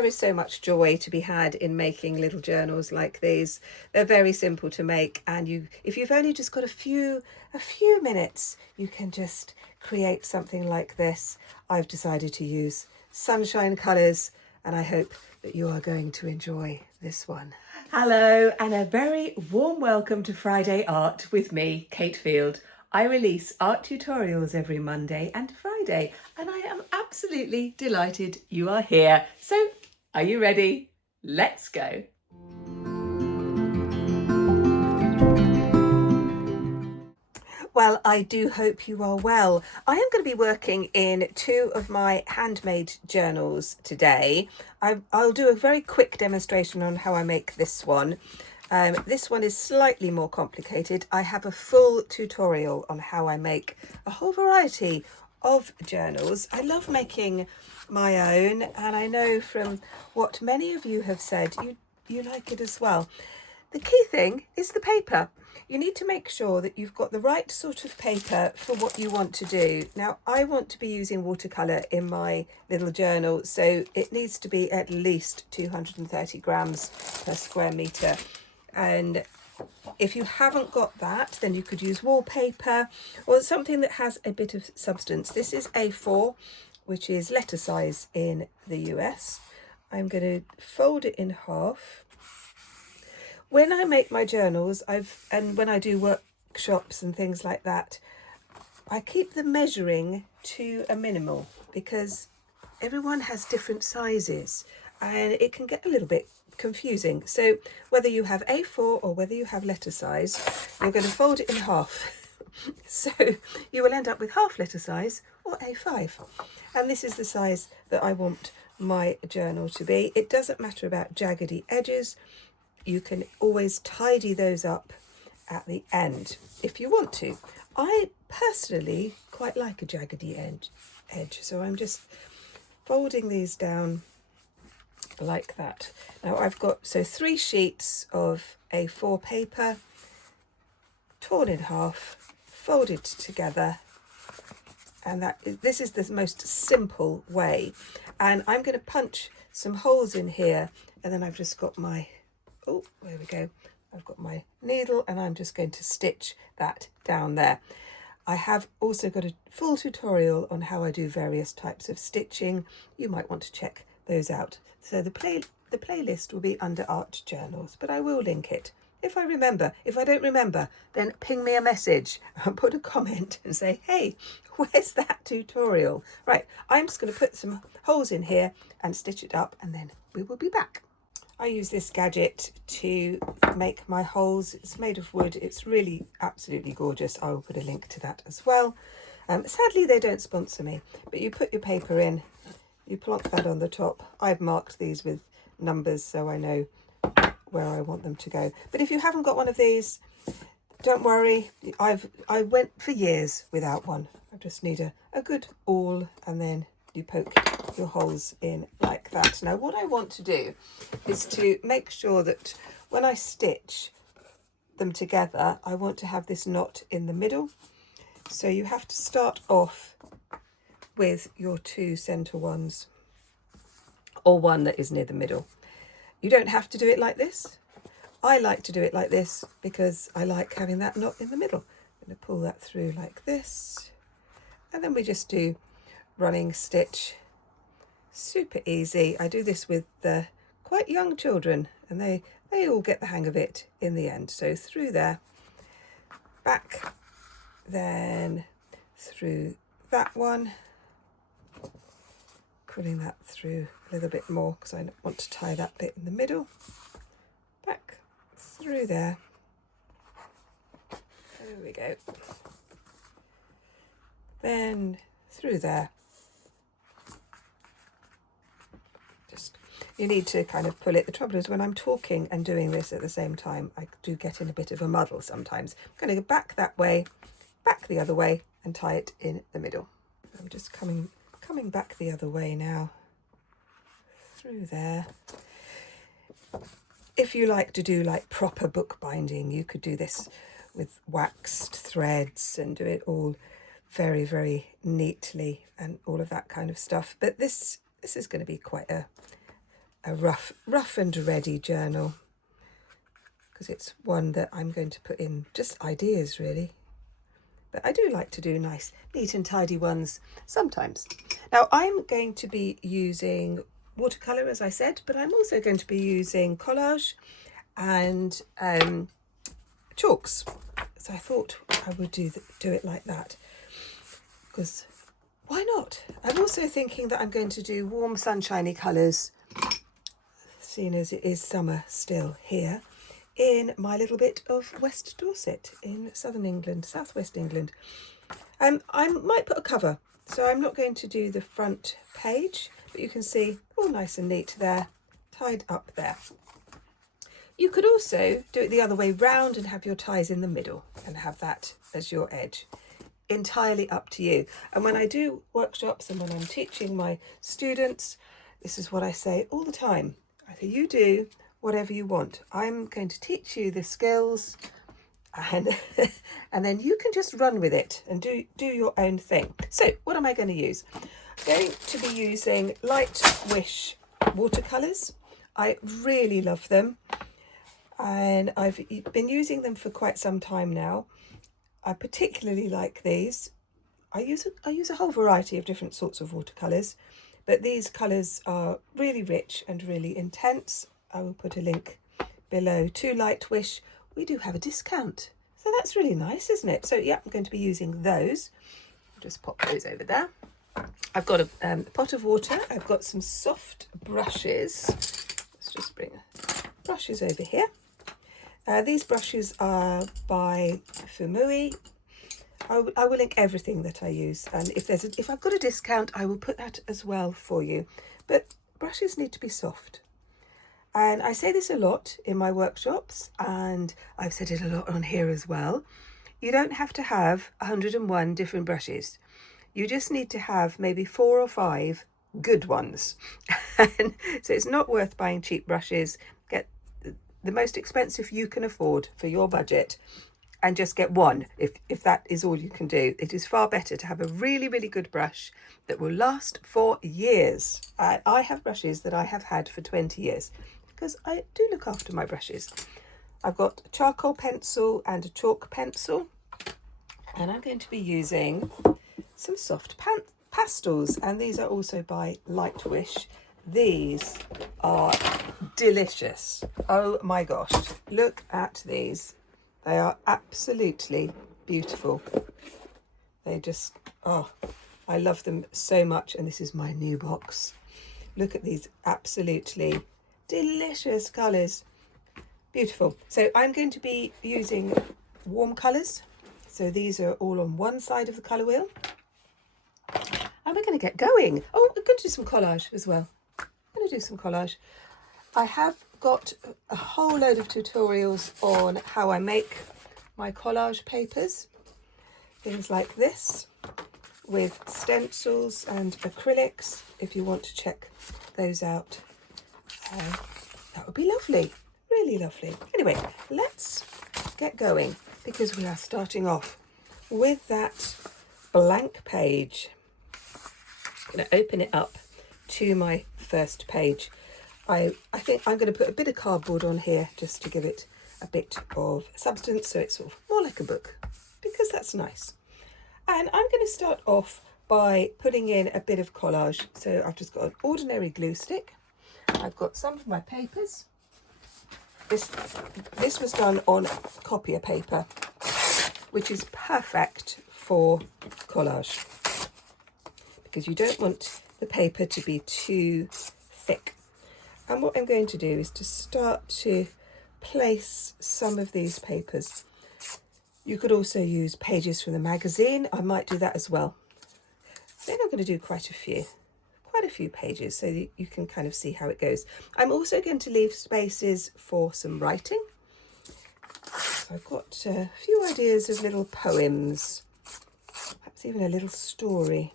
There is so much joy to be had in making little journals like these. They're very simple to make, and if you've only just got a few minutes, you can just create something like this. I've decided to use sunshine colours, and I hope that you are going to enjoy this one. Hello, and a very warm welcome to Friday Art with me, Kate Field. I release art tutorials every Monday and Friday, and I am absolutely delighted you are here. So, are you ready? Let's go. Well, I do hope you are well. I am going to be working in two of my handmade journals today. I'll do a very quick demonstration on how I make this one. This one is slightly more complicated. I have a full tutorial on how I make a whole variety of journals. I love making my own, and I know from what many of you have said, you like it as well. The key thing is the paper. You need to make sure that you've got the right sort of paper for what you want to do. Now, I want to be using watercolour in my little journal, so it needs to be at least 230 grams per square metre. And if you haven't got that, then you could use wallpaper or something that has a bit of substance. This is A4, which is letter size in the US. I'm going to fold it in half. When I make my journals, and when I do workshops and things like that, I keep the measuring to a minimal because everyone has different sizes and it can get a little bit confusing. So whether you have A4 or whether you have letter size, you're going to fold it in half. So you will end up with half letter size or A5. And this is the size that I want my journal to be. It doesn't matter about jaggedy edges. You can always tidy those up at the end if you want to. I personally quite like a jaggedy edge, so I'm just folding these down like that. Now I've got 3 sheets of A4 paper, torn in half, folded together, and this is the most simple way. And I'm going to punch some holes in here, and then I've just got my there we go. I've got my needle and I'm just going to stitch that down there. I have also got a full tutorial on how I do various types of stitching. You might want to check those out. So the playlist will be under art journals, but I will link it if I remember. If I don't remember, then ping me a message and put a comment and say, hey, where's that tutorial? Right, I'm just going to put some holes in here and stitch it up, and then we will be back. I use this gadget to make my holes. It's made of wood. It's really absolutely gorgeous. I will put a link to that as well. Sadly, they don't sponsor me, but you put your paper in, you plonk that on the top. I've marked these with numbers so I know where I want them to go. But if you haven't got one of these, don't worry. I went for years without one. I just need a good awl, and then you poke your holes in like that. Now what I want to do is to make sure that when I stitch them together, I want to have this knot in the middle. So you have to start off with your 2 center ones, or one that is near the middle. You don't have to do it like this. I like to do it like this because I like having that knot in the middle. I'm going to pull that through like this, and then we just do running stitch. Super easy. I do this with quite young children, and they all get the hang of it in the end. So through there, back, then through that one, pulling that through a little bit more because I want to tie that bit in the middle, back through there. There we go. Then through there. You need to kind of pull it. The trouble is when I'm talking and doing this at the same time, I do get in a bit of a muddle sometimes. I'm going to go back that way, back the other way, and tie it in the middle. I'm just coming back the other way now, through there. If you like to do like proper bookbinding, you could do this with waxed threads and do it all very, very neatly and all of that kind of stuff. But this is going to be quite a a rough and ready journal, because it's one that I'm going to put in just ideas really. But I do like to do nice, neat and tidy ones sometimes. Now I'm going to be using watercolour, as I said, but I'm also going to be using collage and chalks. So I thought I would do it like that, because why not? I'm also thinking that I'm going to do warm sunshiny colours, seeing as it is summer still here, in my little bit of West Dorset in southern England, southwest England. I might put a cover, so I'm not going to do the front page, but you can see all nice and neat there, tied up there. You could also do it the other way round and have your ties in the middle and have that as your edge. Entirely up to you. And when I do workshops and when I'm teaching my students, this is what I say all the time. I say, you do whatever you want. I'm going to teach you the skills, and and then you can just run with it and do your own thing. So what am I going to use? I'm going to be using Lightwish watercolours. I really love them, and I've been using them for quite some time now. I particularly like these. I use a whole variety of different sorts of watercolours, but these colours are really rich and really intense. I will put a link below to Lightwish. We do have a discount, so that's really nice, isn't it? So yeah, I'm going to be using those. I'll just pop those over there. I've got a pot of water. I've got some soft brushes. Let's just bring brushes over here. These brushes are by Fumui. I will link everything that I use, and if I've got a discount, I will put that as well for you. But brushes need to be soft. And I say this a lot in my workshops, and I've said it a lot on here as well. You don't have to have 101 different brushes. You just need to have maybe 4 or 5 good ones. And so it's not worth buying cheap brushes. Get the most expensive you can afford for your budget, and just get one if that is all you can do. It is far better to have a really, really good brush that will last for years. I have brushes that I have had for 20 years. Because I do look after my brushes. I've got a charcoal pencil and a chalk pencil, and I'm going to be using some soft pastels, and these are also by Lightwish. These are delicious. Oh my gosh, look at these. They are absolutely beautiful. They just, oh, I love them so much, and this is my new box. Look at these absolutely delicious colours. Beautiful. So I'm going to be using warm colours. So these are all on one side of the colour wheel. And we're going to get going. Oh, I'm going to do some collage as well. I'm going to do some collage. I have got a whole load of tutorials on how I make my collage papers. Things like this, with stencils and acrylics, if you want to check those out. That would be lovely, really lovely. Anyway, let's get going, because we are starting off with that blank page. I'm going to open it up to my first page. I think I'm going to put a bit of cardboard on here just to give it a bit of substance, so it's sort of more like a book, because that's nice. And I'm going to start off by putting in a bit of collage. So I've just got an ordinary glue stick. I've got some of my papers. This was done on copier paper, which is perfect for collage, because you don't want the paper to be too thick. And what I'm going to do is to start to place some of these papers. You could also use pages from the magazine. I might do that as well. Then I'm going to do quite a few pages, so that you can kind of see how it goes. I'm also going to leave spaces for some writing. So I've got a few ideas of little poems, perhaps even a little story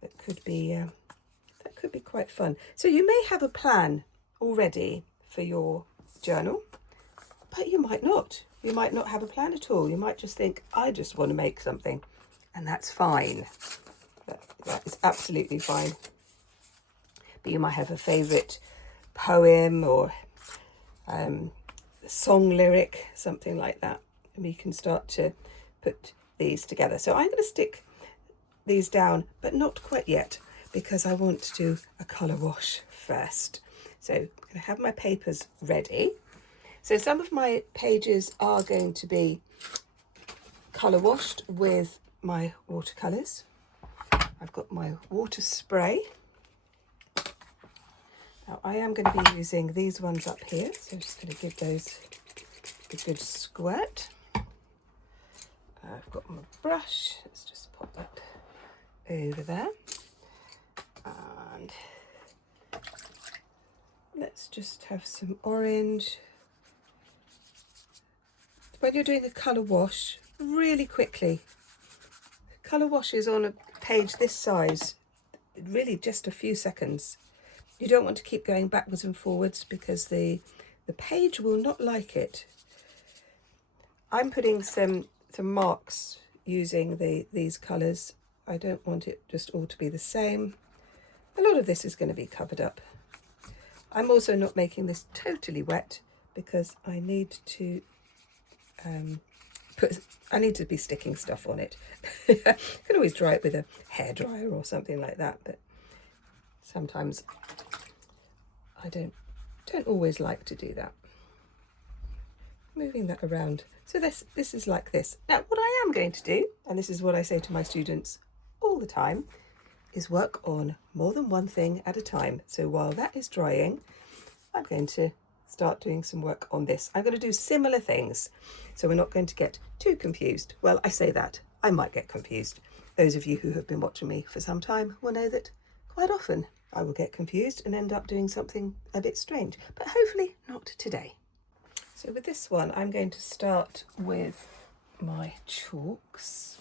that could be quite fun. So you may have a plan already for your journal, but you might not. You might not have a plan at all. You might just think, I just want to make something, and that's fine. That is absolutely fine. But you might have a favourite poem or song lyric, something like that. And we can start to put these together. So I'm going to stick these down, but not quite yet, because I want to do a colour wash first. So I'm going to have my papers ready. So some of my pages are going to be colour washed with my watercolours. I've got my water spray. Now I am going to be using these ones up here, so I'm just going to give those a good squirt. I've got my brush, let's just pop that over there. And let's just have some orange. When you're doing a colour wash, really quickly, colour washes on a page this size, really just a few seconds. You don't want to keep going backwards and forwards because the page will not like it. I'm putting some marks using these colours. I don't want it just all to be the same. A lot of this is going to be covered up. I'm also not making this totally wet because I need to be sticking stuff on it. You can always dry it with a hairdryer or something like that, but sometimes I don't always like to do that. Moving that around. So this is like this. Now what I am going to do, and this is what I say to my students all the time, is work on more than one thing at a time. So while that is drying, I'm going to start doing some work on this. I'm going to do similar things, so we're not going to get too confused. Well, I say that, I might get confused. Those of you who have been watching me for some time will know that quite often I will get confused and end up doing something a bit strange, but hopefully not today. So with this one, I'm going to start with my chalks,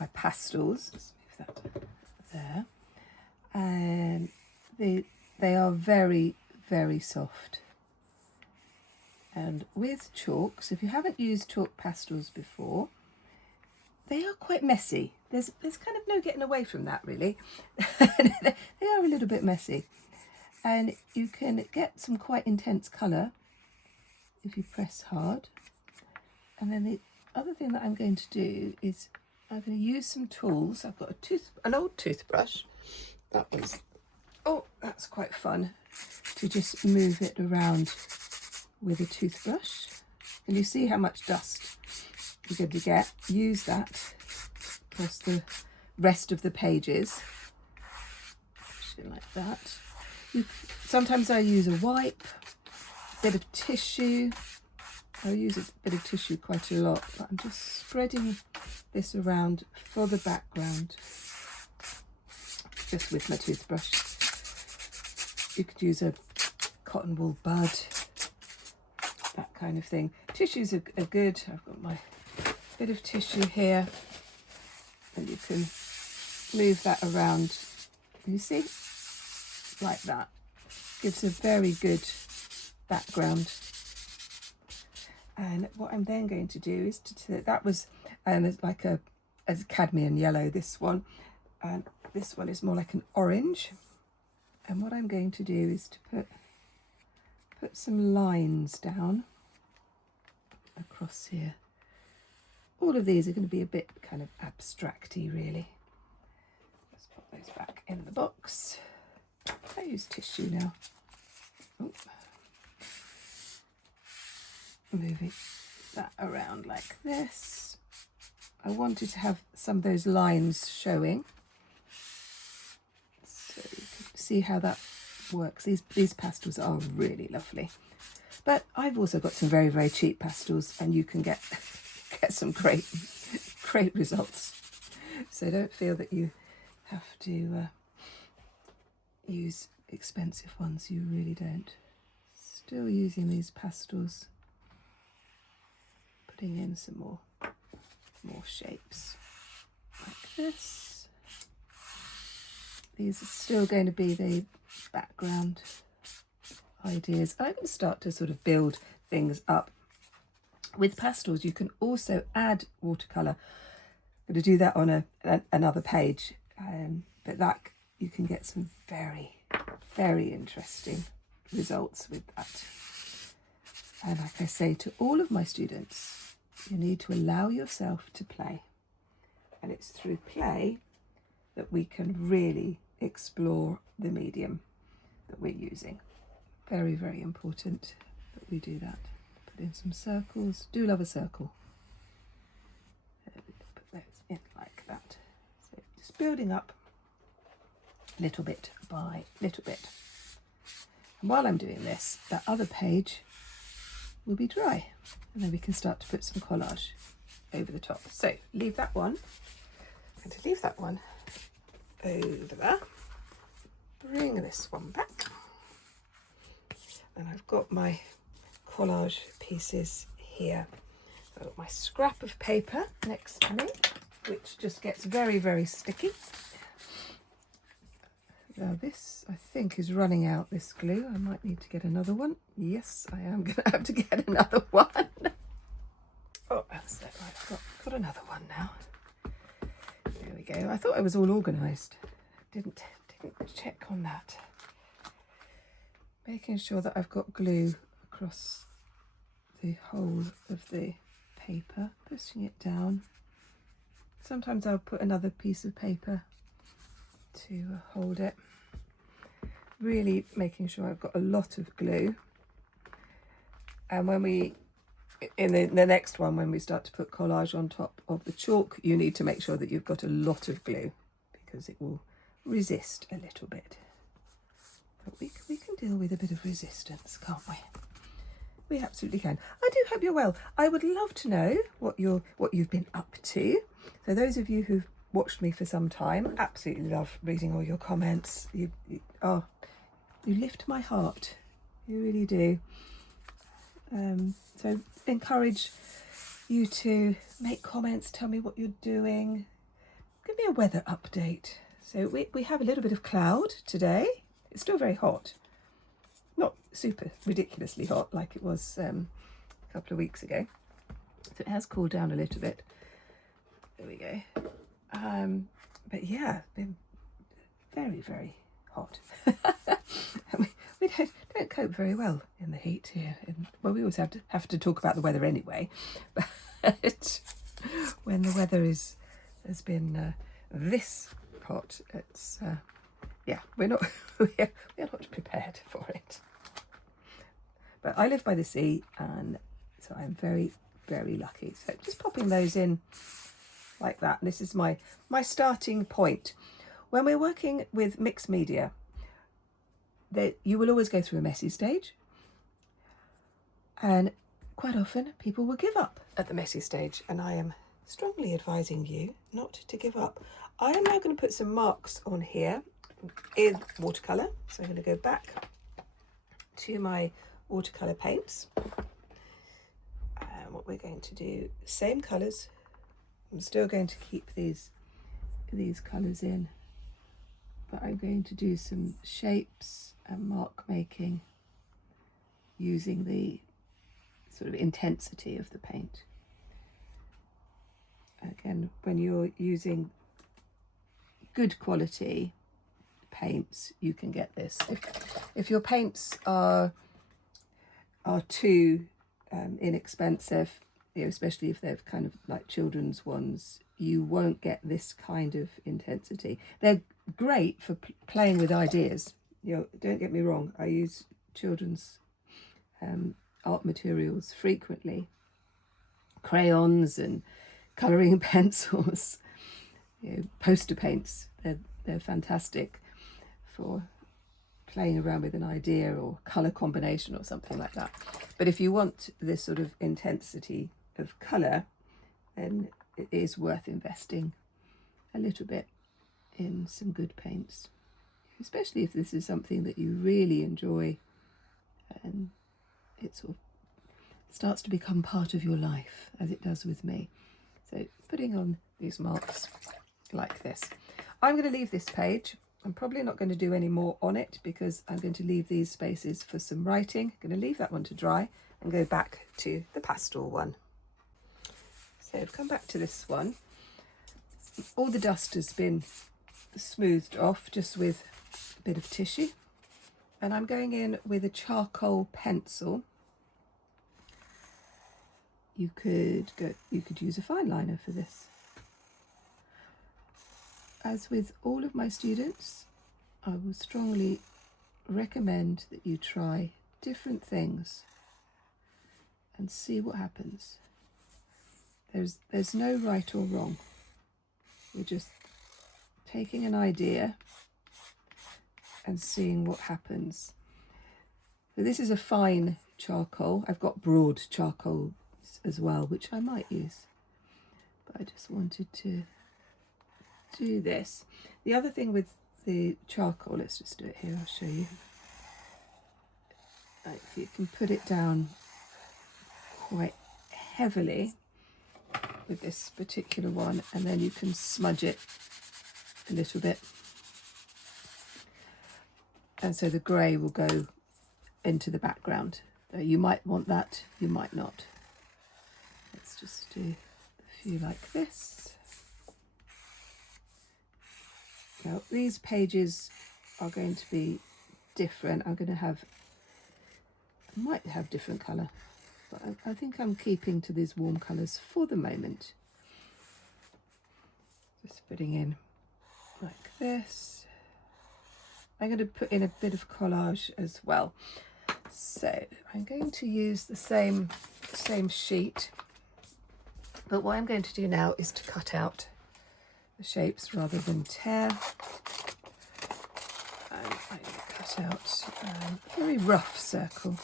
my pastels. Let's move that there. And they are very, very soft. And with chalks, if you haven't used chalk pastels before, they are quite messy. There's kind of no getting away from that, really. They are a little bit messy. And you can get some quite intense colour if you press hard. And then the other thing that I'm going to do is I'm going to use some tools. I've got an old toothbrush. That's quite fun to just move it around with a toothbrush. And you see how much dust you're going to get. Use that across the rest of the pages. Like that. Sometimes I use a wipe, a bit of tissue. I use a bit of tissue quite a lot, but I'm just spreading this around for the background, just with my toothbrush. You could use a cotton wool bud, that kind of thing. Tissues are good. I've got my bit of tissue here, and you can move that around. You see, like that. Gives a very good background. And what I'm then going to do is that was like a cadmium yellow, this one, and this one is more like an orange. And what I'm going to do is to put some lines down across here. All of these are going to be a bit kind of abstracty, really. Let's put those back in the box. I use tissue now. Oh. Moving that around like this. I wanted to have some of those lines showing, so you can see how that works. These pastels are really lovely, but I've also got some very, very cheap pastels, and you can get some great results. So don't feel that you have to use expensive ones. You really don't. Still using these pastels. Putting in some more shapes like this. These are still going to be the background ideas. I'm going to start to sort of build things up. With pastels, you can also add watercolour. I'm going to do that on another page, but that you can get some very, very interesting results with that. And like I say to all of my students, you need to allow yourself to play. And it's through play that we can really explore the medium that we're using. Very, very important that we do that. Put in some circles. Do love a circle. Put those in like that. So just building up little bit by little bit. And while I'm doing this, that other page will be dry. And then we can start to put some collage over the top. So leave that one. I'm going to leave that one over there. Bring this one back. And I've got my collage pieces here. I've got my scrap of paper next to me, which just gets very, very sticky. Now this, I think, is running out, this glue. I might need to get another one. Yes, I am going to have to get another one. Oh, that's it. Right, I've got another one now. There we go. I thought I was all organised. Didn't check on that. Making sure that I've got glue across the whole of the paper, pushing it down. Sometimes I'll put another piece of paper to hold it. Really making sure I've got a lot of glue. And when we, in the next one, when we start to put collage on top of the chalk, you need to make sure that you've got a lot of glue because it will resist a little bit. But we can deal with a bit of resistance, can't we? We absolutely can. I do hope you're well. I would love to know what you've been up to. So those of you who've watched me for some time, absolutely love reading all your comments. You lift my heart. You really do. So encourage you to make comments, tell me what you're doing. Give me a weather update. So we have a little bit of cloud today. It's still very hot. Not super ridiculously hot like it was a couple of weeks ago. So it has cooled down a little bit. There we go. But yeah, been very, very hot. we don't cope very well in the heat here. Well, we always have to talk about the weather anyway. But when the weather has been this hot, it's yeah, we're not prepared for it. But I live by the sea, and so I'm very, very lucky. So just popping those in like that. This is my starting point. When we're working with mixed media, you will always go through a messy stage, and quite often people will give up at the messy stage, and I am strongly advising you not to give up. I am now going to put some marks on here in watercolour. So I'm going to go back to my watercolour paints, and what we're going to do, same colours. I'm still going to keep these colours in, but I'm going to do some shapes and mark making using the sort of intensity of the paint. Again, when you're using good quality paints, you can get this. If your paints are too inexpensive, especially if they're kind of like children's ones, you won't get this kind of intensity. They're great for playing with ideas. Don't get me wrong, I use children's art materials frequently. Crayons and colouring pencils, poster paints, they're fantastic for playing around with an idea or colour combination or something like that. But if you want this sort of intensity of colour, then it is worth investing a little bit in some good paints, especially if this is something that you really enjoy and it sort of starts to become part of your life, as it does with me. So putting on these marks like this. I'm going to leave this page. I'm probably not going to do any more on it because I'm going to leave these spaces for some writing. I'm going to leave that one to dry and go back to the pastel one. So I've come back to this one. All the dust has been smoothed off just with a bit of tissue. and I'm going in with a charcoal pencil. You could use a fine liner for this. As with all of my students, I will strongly recommend that you try different things and see what happens. There's no right or wrong. We're just taking an idea and seeing what happens. So this is a fine charcoal. I've got broad charcoal as well, which I might use, but I just wanted to do this. The other thing with the charcoal, let's just do it here, I'll show you. If you can put it down quite heavily with this particular one, and then you can smudge it a little bit, and so the grey will go into the background. So you might want that, you might not. Let's just do a few like this. Now these pages are going to be different. I might have different colour, but I think I'm keeping to these warm colours for the moment. Just putting in like this. I'm going to put in a bit of collage as well. So I'm going to use the same sheet, but what I'm going to do now is to cut out the shapes rather than tear. And I'm going to cut out a very rough circle.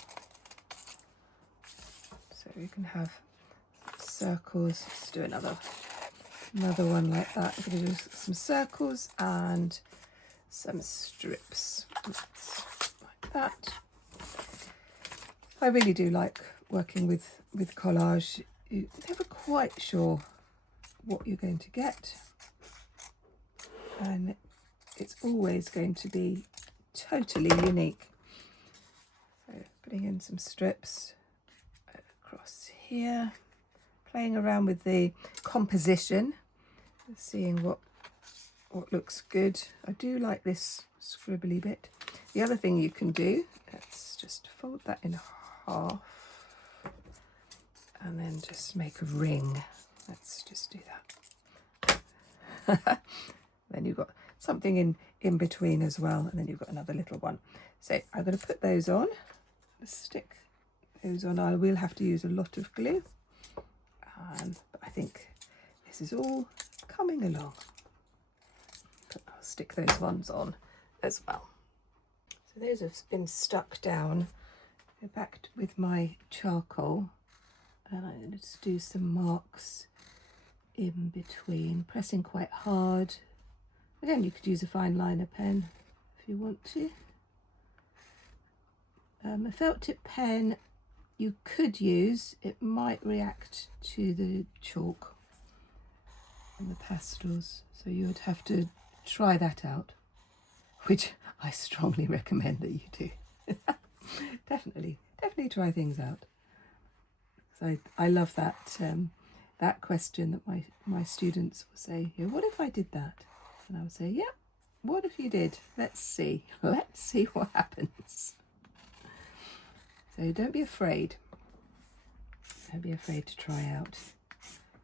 So you can have circles. Let's do another one like that. I'm going to do some circles and some strips like that. I really do like working with collage. You're never quite sure what you're going to get, and it's always going to be totally unique. So putting in some strips across here, playing around with the composition, seeing what looks good. I do like this scribbly bit. The other thing you can do, let's just fold that in half and then just make a ring. Let's just do that. Then you've got something in between as well, and then you've got another little one. So I'm going to put those on. Let's stick those on. I will have to use a lot of glue, but I think this is all coming along. I'll stick those ones on as well. So those have been stuck down. Go back with my charcoal, and I'm going to do some marks in between, pressing quite hard. Again, you could use a fine liner pen if you want to. A felt tip pen you could use, it might react to the chalk and the pastels, so you would have to try that out, which I strongly recommend that you do. Definitely try things out. So I love that that question that my students will say, yeah, what if I did that? And I would say, yeah, what if you did? Let's see what happens. So don't be afraid. Don't be afraid to try out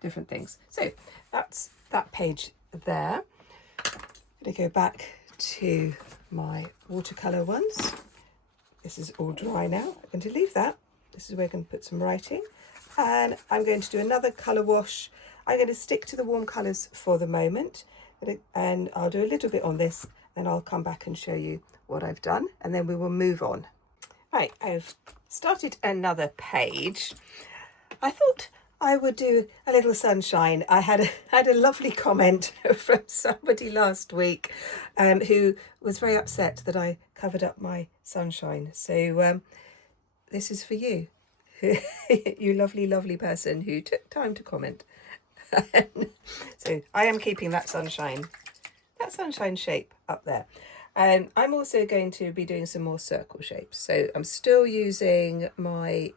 different things. So that's that page there. I'm going to go back to my watercolour ones. This is all dry now. I'm going to leave that. This is where I'm going to put some writing. And I'm going to do another colour wash. I'm going to stick to the warm colours for the moment. And I'll do a little bit on this, then I'll come back and show you what I've done, and then we will move on. Right, I've started another page. I thought I would do a little sunshine. I had a lovely comment from somebody last week who was very upset that I covered up my sunshine. So this is for you, you lovely person who took time to comment. So I am keeping that sunshine shape up there. And I'm also going to be doing some more circle shapes. So I'm still using my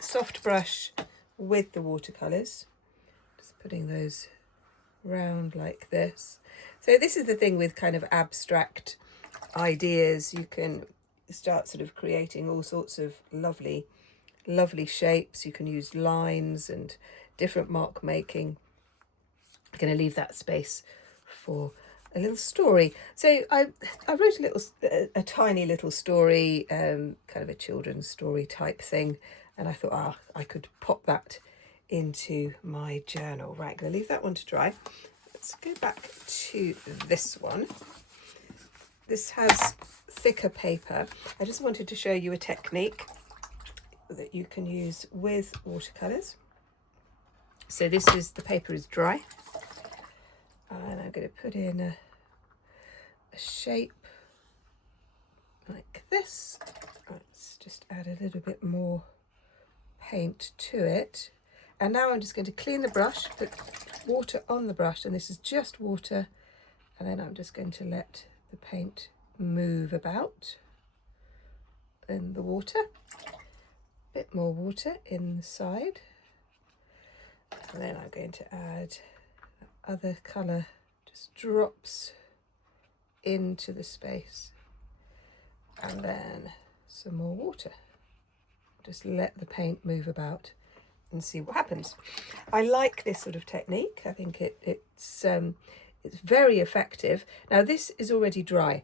soft brush with the watercolours. Just putting those round like this. So this is the thing with kind of abstract ideas. You can start sort of creating all sorts of lovely shapes. You can use lines and different mark making. I'm going to leave that space for a little story. So I wrote a tiny little story, kind of a children's story type thing, and I thought, I could pop that into my journal. Right, going to leave that one to dry. Let's go back to this one. This has thicker paper. I just wanted to show you a technique that you can use with watercolours. So the paper is dry, and I'm going to put in a shape like this. Let's just add a little bit more paint to it. And now I'm just going to clean the brush, put water on the brush, and this is just water, and then I'm just going to let the paint move about in the water. A bit more water inside, and then I'm going to add other colour, just drops into the space, and then some more water. Just let the paint move about and see what happens. I like this sort of technique. I think it's very effective. Now this is already dry.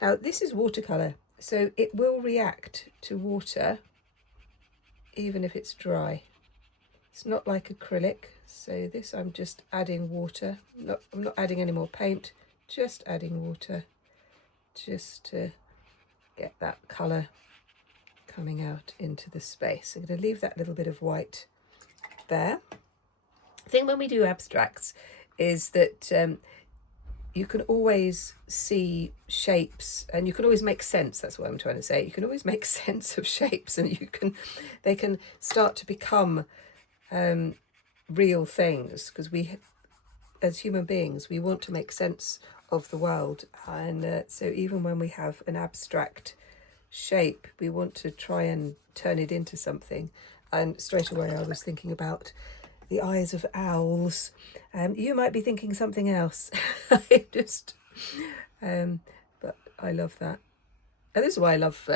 Now this is watercolour, so it will react to water even if it's dry. It's not like acrylic. So this, I'm just adding water. I'm not adding any more paint, just adding water just to get that colour coming out into the space. I'm going to leave that little bit of white there. The thing when we do abstracts is that you can always see shapes, and you can always make sense. That's what I'm trying to say. You can always make sense of shapes, and they can start to become real things, because we, as human beings, we want to make sense of the world, and so even when we have an abstract shape, we want to try and turn it into something. And straight away I was thinking about the eyes of owls. You might be thinking something else. But I love that. And this is why I love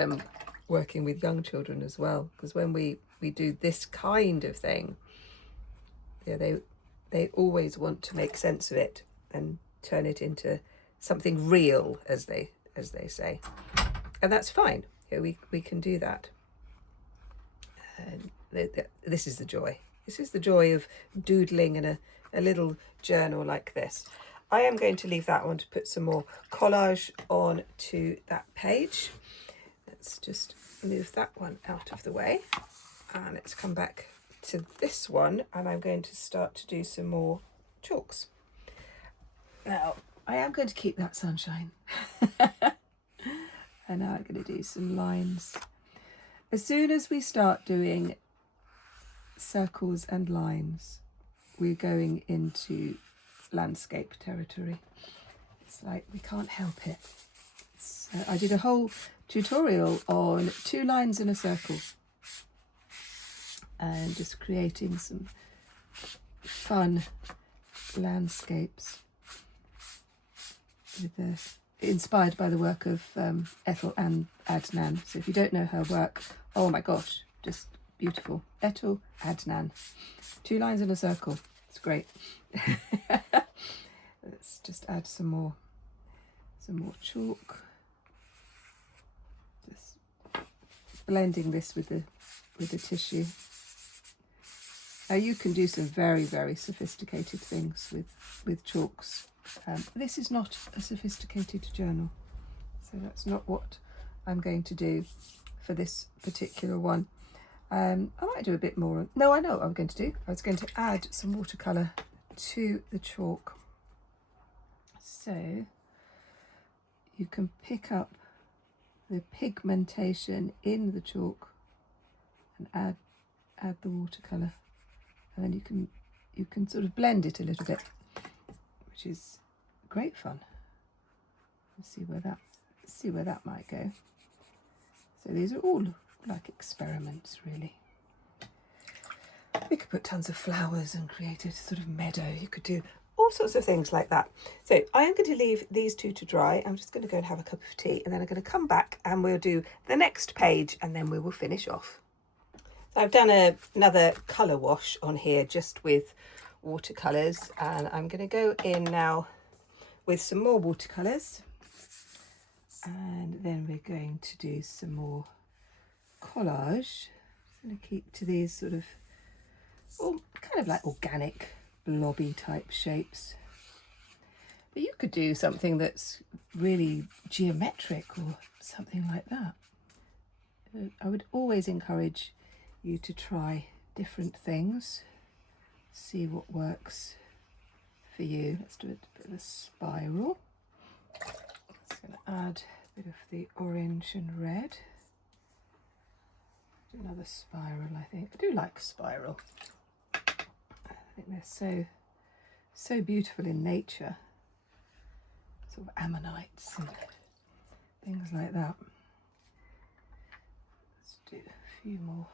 working with young children as well, because when we do this kind of thing, they always want to make sense of it and turn it into something real, as they say. And that's fine. We can do that. And this is the joy. This is the joy of doodling in a little journal like this. I am going to leave that one to put some more collage on to that page. Let's just move that one out of the way. And let's come back to this one, and I'm going to start to do some more chalks. Now, I am going to keep that sunshine. And now I'm going to do some lines. As soon as we start doing circles and lines, we're going into landscape territory. It's like we can't help it. I did a whole tutorial on 2 lines in a circle and just creating some fun landscapes with inspired by the work of Ethel and Adnan. So if you don't know her work, oh my gosh, just beautiful. Ethel Adnan, 2 lines in a circle. It's great. Let's just add some more chalk. Just blending this with the tissue. Now you can do some very, very sophisticated things with chalks. This is not a sophisticated journal, so that's not what I'm going to do for this particular one. I might do a bit more. No, I know what I'm going to do. I was going to add some watercolour to the chalk. So you can pick up the pigmentation in the chalk and add the watercolour, and then you can sort of blend it a little bit, which is great fun. Let's see where that might go. So these are all like experiments, really. We could put tons of flowers and create a sort of meadow. You could do all sorts of things like that. So I am going to leave these two to dry. I'm just going to go and have a cup of tea, and then I'm going to come back and we'll do the next page, and then we will finish off. So I've done another colour wash on here just with watercolours, and I'm going to go in now with some more watercolours, and then we're going to do some more collage. I'm going to keep to these sort of kind of like organic blobby type shapes, but you could do something that's really geometric or something like that. I would always encourage you to try different things, see what works for you. Let's do a bit of a spiral. Just going to add a bit of the orange and red. Do another spiral, I think. I do like spiral. I think they're so beautiful in nature. Sort of ammonites and things like that. Let's do a few more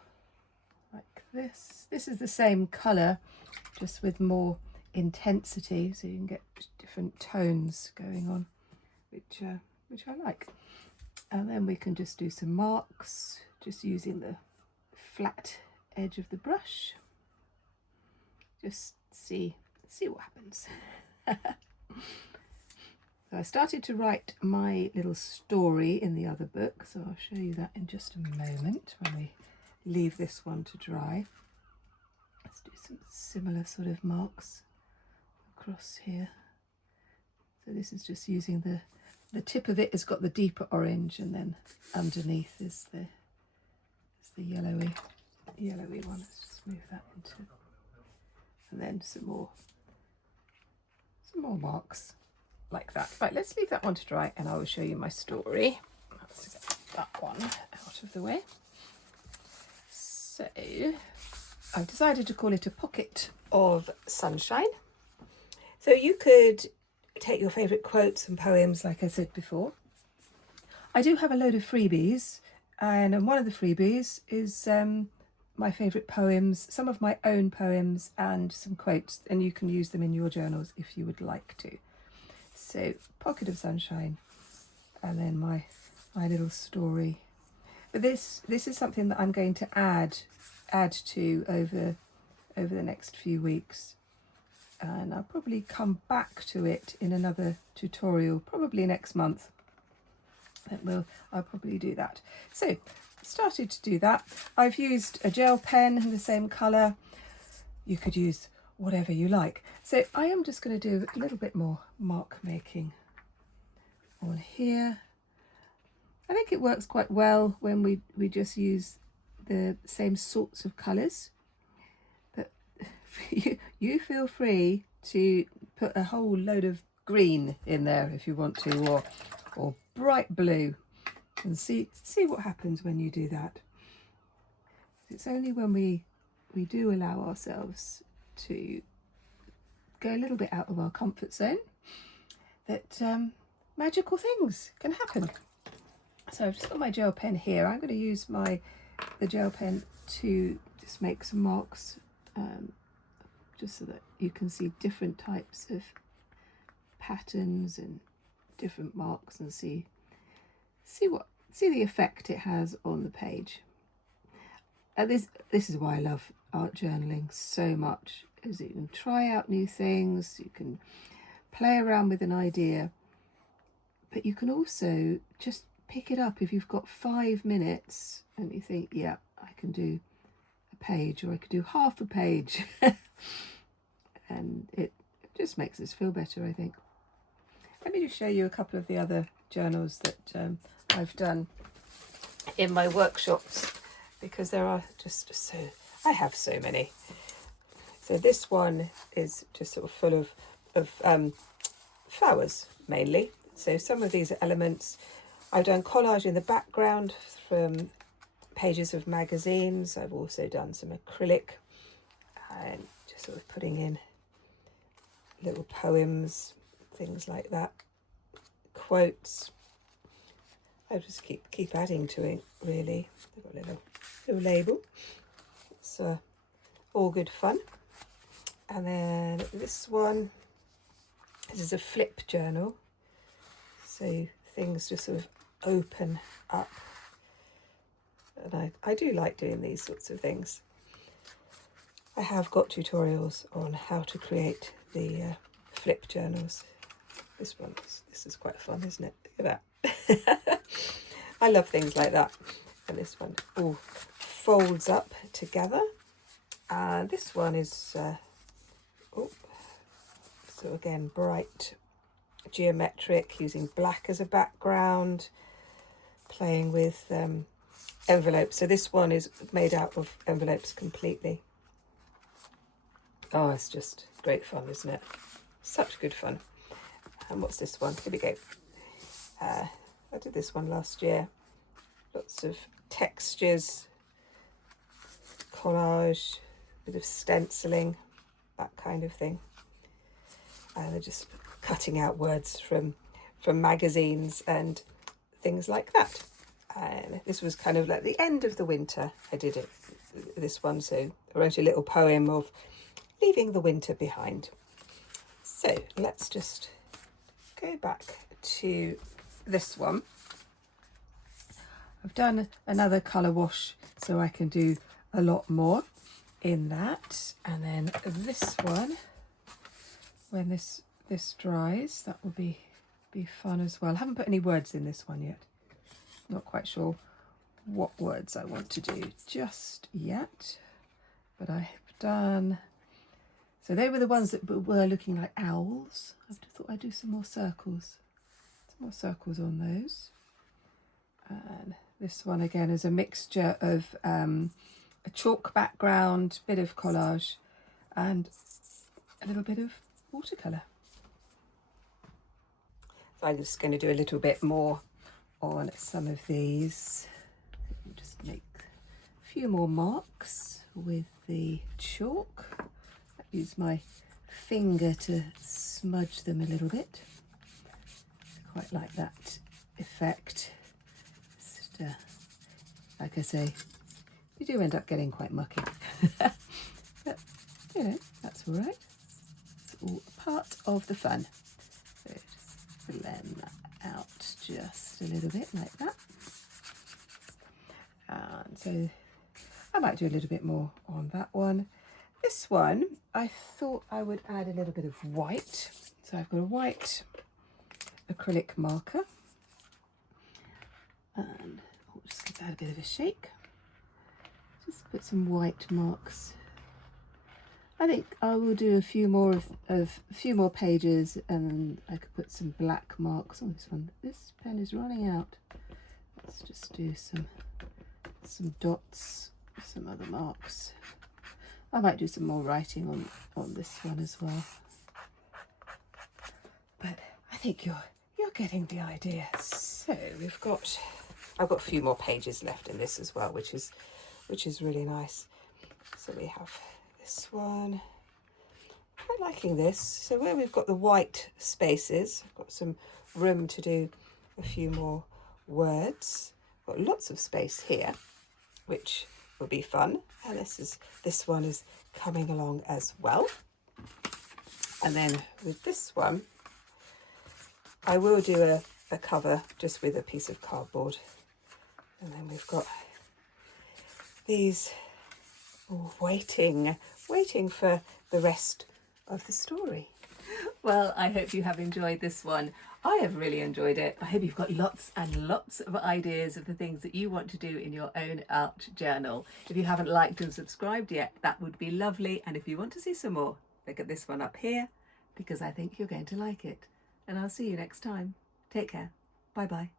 like this. This is the same colour, just with more intensity, so you can get different tones going on, which I like. And then we can just do some marks, just using the flat edge of the brush. Just see what happens. So I started to write my little story in the other book, so I'll show you that in just a moment when we leave this one to dry. Let's do some similar sort of marks across here. So this is just using the tip of it has got the deeper orange, and then underneath is the yellowy one. Let's just move that into, and then some more marks like that. Right, let's leave that one to dry, and I will show you my story. Let's get that one out of the way. So I've decided to call it a pocket of sunshine. So you could take your favourite quotes and poems, like I said before. I do have a load of freebies, and one of the freebies is my favourite poems, some of my own poems and some quotes, and you can use them in your journals if you would like to. So pocket of sunshine, and then my little story. But this is something that I'm going to add to over the next few weeks, and I'll probably come back to it in another tutorial, probably next month. I'll probably do that. So started to do that. I've used a gel pen in the same colour. You could use whatever you like. So I am just going to do a little bit more mark making on here. I think it works quite well when we just use the same sorts of colours, but you feel free to put a whole load of green in there if you want to, or bright blue, and see what happens when you do that. It's only when we do allow ourselves to go a little bit out of our comfort zone that magical things can happen. So I've just got my gel pen here. I'm going to use the gel pen to just make some marks, just so that you can see different types of patterns and different marks, and see the effect it has on the page. This is why I love art journaling so much, is that you can try out new things, you can play around with an idea, but you can also just pick it up if you've got 5 minutes and you think, yeah, I can do a page, or I could do half a page. And it just makes us feel better, I think. Let me just show you a couple of the other journals that I've done in my workshops, because there are just so, I have so many. So this one is just sort of full of flowers mainly. So some of these are elements. I've done collage in the background from pages of magazines. I've also done some acrylic, and just sort of putting in little poems, things like that, quotes. I just keep adding to it, really. I've got a little label. It's all good fun. And then this one, This is a flip journal, so things just sort of open up, and I do like doing these sorts of things. I have got tutorials on how to create the flip journals. This is quite fun, isn't it? Look at that. I love things like that. And this one all folds up together. And this one is, so again, bright, geometric, using black as a background, playing with envelopes. So this one is made out of envelopes completely. Oh, it's just great fun, isn't it? Such good fun. And what's this one? Here we go. I did this one last year. Lots of textures, collage, bit of stenciling, that kind of thing. And they're just cutting out words from magazines and things like that. And this was kind of like the end of the winter. I did it, this one, so I wrote a little poem of leaving the winter behind. So let's just go back to this one. I've done another colour wash so I can do a lot more in that. And then this one, when this dries, that will be fun as well. I haven't put any words in this one yet. Not quite sure what words I want to do just yet, but I have done. So they were the ones that were looking like owls. I thought I'd do some more circles. Some more circles on those. And this one again is a mixture of a chalk background, bit of collage, and a little bit of watercolour. So I'm just going to do a little bit more on some of these. Just make a few more marks with the chalk. Use my finger to smudge them a little bit. Quite like that effect. Just, like I say, you do end up getting quite mucky. But, you know, that's all right. It's all part of the fun. So just blend that out just a little bit like that. And so I might do a little bit more on that one. This one, I thought I would add a little bit of white. So I've got a white acrylic marker. And I'll just give that a bit of a shake. Just put some white marks. I think I will do a few more of a few more pages, and I could put some black marks on this one. This pen is running out. Let's just do some dots, some other marks. I might do some more writing on this one as well. But I think you're getting the idea. So I've got a few more pages left in this as well, which is really nice. So we have this one. I'm liking this. So where we've got the white spaces, I've got some room to do a few more words. Got lots of space here, which will be fun. And this one is coming along as well. And then with this one, I will do a cover just with a piece of cardboard. And then we've got these waiting for the rest of the story. Well, I hope you have enjoyed this one. I have really enjoyed it. I hope you've got lots and lots of ideas of the things that you want to do in your own art journal. If you haven't liked and subscribed yet, that would be lovely. And if you want to see some more, look at this one up here, because I think you're going to like it. And I'll see you next time. Take care. Bye bye.